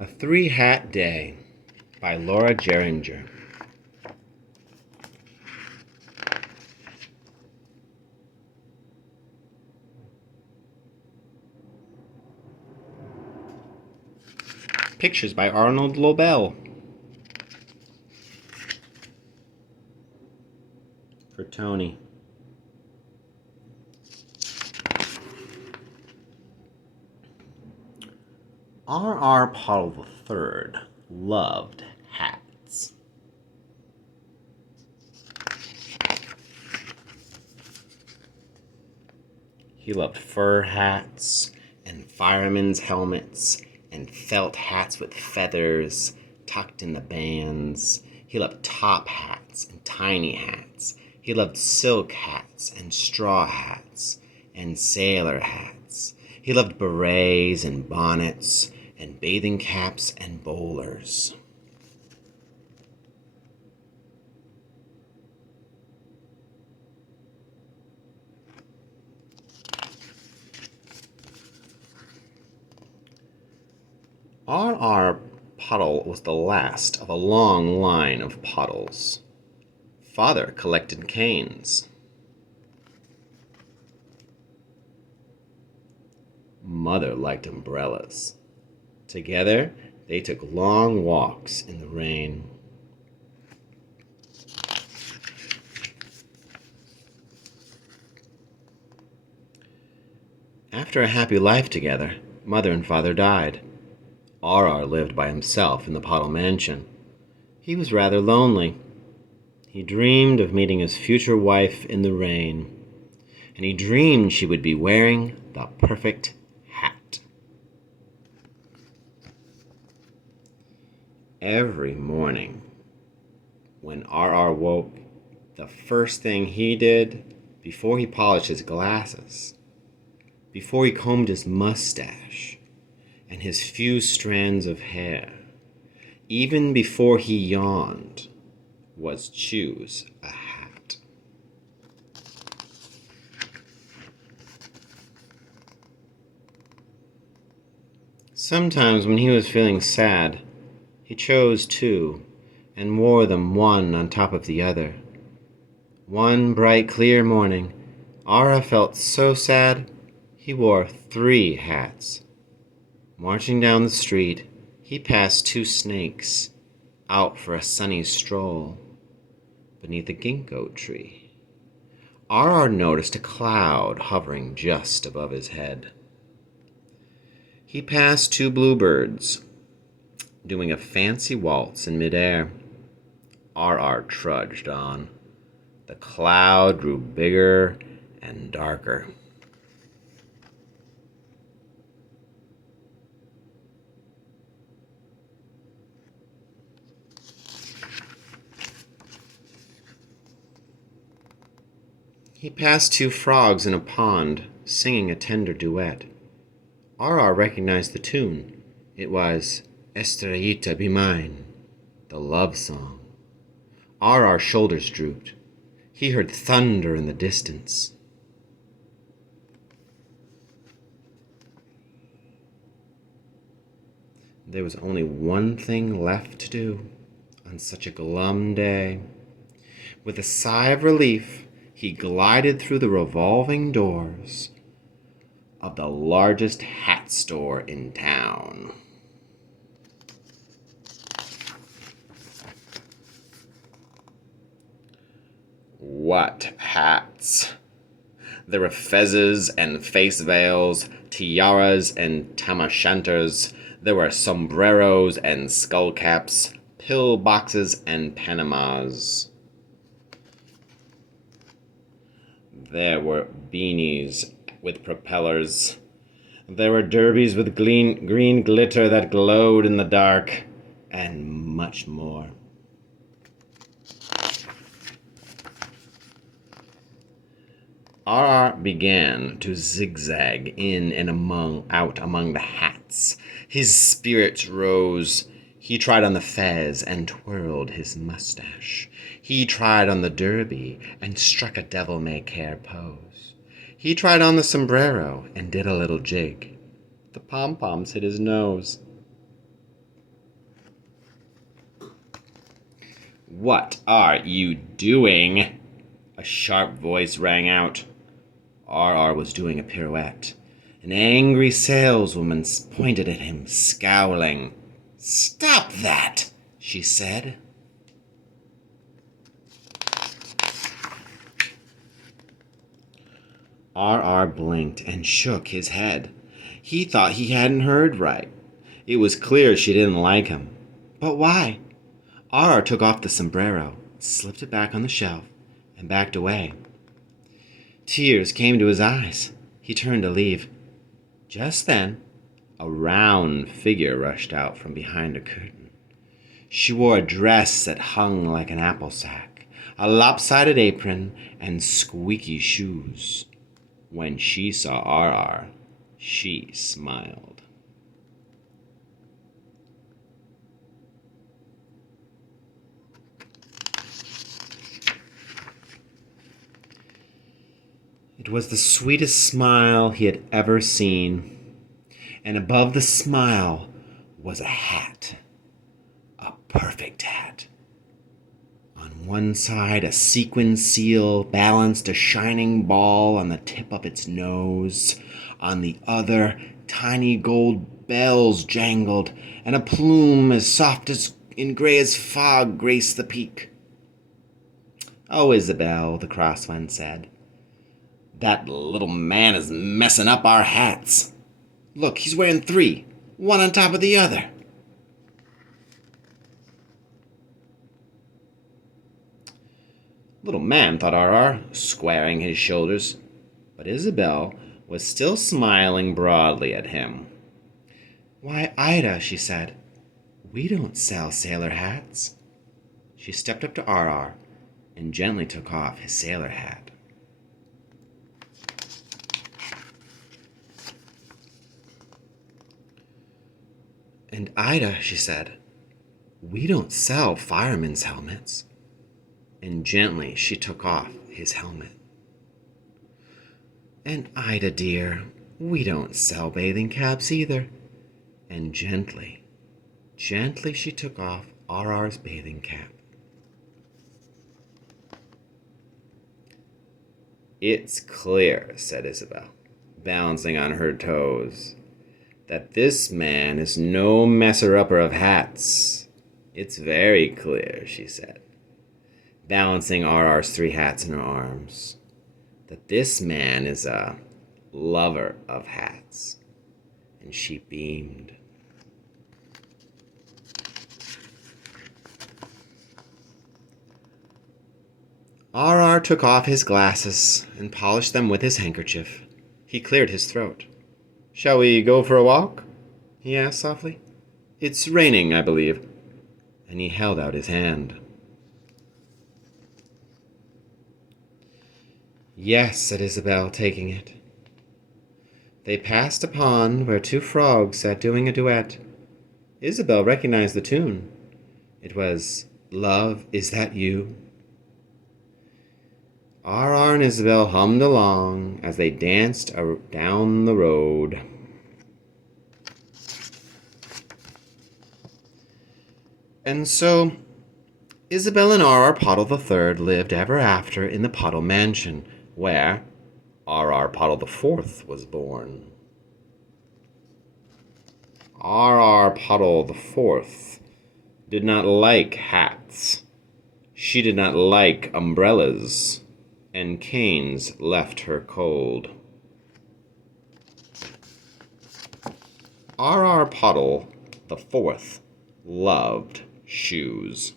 A Three-Hat Day by Laura Geringer. Pictures by Arnold Lobel. For Tony. RR Puddle III loved hats. He loved fur hats and firemen's helmets and felt hats with feathers tucked in the bands. He loved top hats and tiny hats. He loved silk hats and straw hats and sailor hats. He loved berets and bonnets and bathing caps and bowlers. RR Puddle was the last of a long line of puddles. Father collected canes. Mother liked umbrellas. Together, they took long walks in the rain. After a happy life together, Mother and Father died. RR lived by himself in the Puddle Mansion. He was rather lonely. He dreamed of meeting his future wife in the rain, and he dreamed she would be wearing the perfect hat. Every morning, when RR woke, the first thing he did, before he polished his glasses, before he combed his mustache and his few strands of hair, even before he yawned, was choose a hat. Sometimes when he was feeling sad, he chose two and wore them one on top of the other. One bright, clear morning, RR felt so sad, he wore 3 hats. Marching down the street, he passed 2 snakes, out for a sunny stroll beneath a ginkgo tree. RR noticed a cloud hovering just above his head. He passed 2 bluebirds, doing a fancy waltz in midair. RR trudged on. The cloud grew bigger and darker. He passed 2 frogs in a pond, singing a tender duet. RR recognized the tune. It was Estrellita Be Mine, the love song. RR's shoulders drooped. He heard thunder in the distance. There was only one thing left to do on such a glum day. With a sigh of relief, he glided through the revolving doors of the largest hat store in town. What hats! There were fezzes and face veils, tiaras and tam o' shanters. There were sombreros and skull caps, pill boxes and panamas. There were beanies with propellers. There were derbies with green glitter that glowed in the dark, and much more. RR began to zigzag in and out among the hats. His spirits rose. He tried on the fez and twirled his mustache. He tried on the derby and struck a devil-may-care pose. He tried on the sombrero and did a little jig. The pom-poms hit his nose. "What are you doing?" A sharp voice rang out. RR was doing a pirouette. An angry saleswoman pointed at him, scowling. "Stop that," she said. RR blinked and shook his head. He thought he hadn't heard right. It was clear she didn't like him. But why? RR took off the sombrero, slipped it back on the shelf, and backed away. Tears came to his eyes. He turned to leave. Just then, a round figure rushed out from behind a curtain. She wore a dress that hung like an apple sack, a lopsided apron, and squeaky shoes. When she saw RR, she smiled. It was the sweetest smile he had ever seen, and above the smile was a hat, a perfect hat. On one side, a sequin seal balanced a shining ball on the tip of its nose. On the other, tiny gold bells jangled, and a plume as soft and gray as fog graced the peak. "Oh, Isabel," the cross one said, "that little man is messing up our hats. Look, he's wearing 3, one on top of the other." "Little man," thought RR, squaring his shoulders. But Isabel was still smiling broadly at him. "Why, Ida," she said, "we don't sell sailor hats." She stepped up to RR and gently took off his sailor hat. "And Ida," she said, "we don't sell firemen's helmets." And gently she took off his helmet. "And Ida, dear, we don't sell bathing caps either." And gently she took off RR's bathing cap. "It's clear," said Isabel, balancing on her toes, "that this man is no messer-upper of hats. It's very clear," she said, balancing RR's 3 hats in her arms, "that this man is a lover of hats." And she beamed. RR took off his glasses and polished them with his handkerchief. He cleared his throat. "Shall we go for a walk?" he asked softly. "It's raining, I believe." And he held out his hand. "Yes," said Isabel, taking it. They passed a pond where 2 frogs sat doing a duet. Isabel recognized the tune. It was "Love, Is That You?" RR and Isabel hummed along as they danced down the road. And so, Isabel and RR Puddle III lived ever after in the Puddle Mansion, where RR Puddle IV was born. RR Puddle IV did not like hats. She did not like umbrellas, and canes left her cold. RR Puddle IV loved shoes.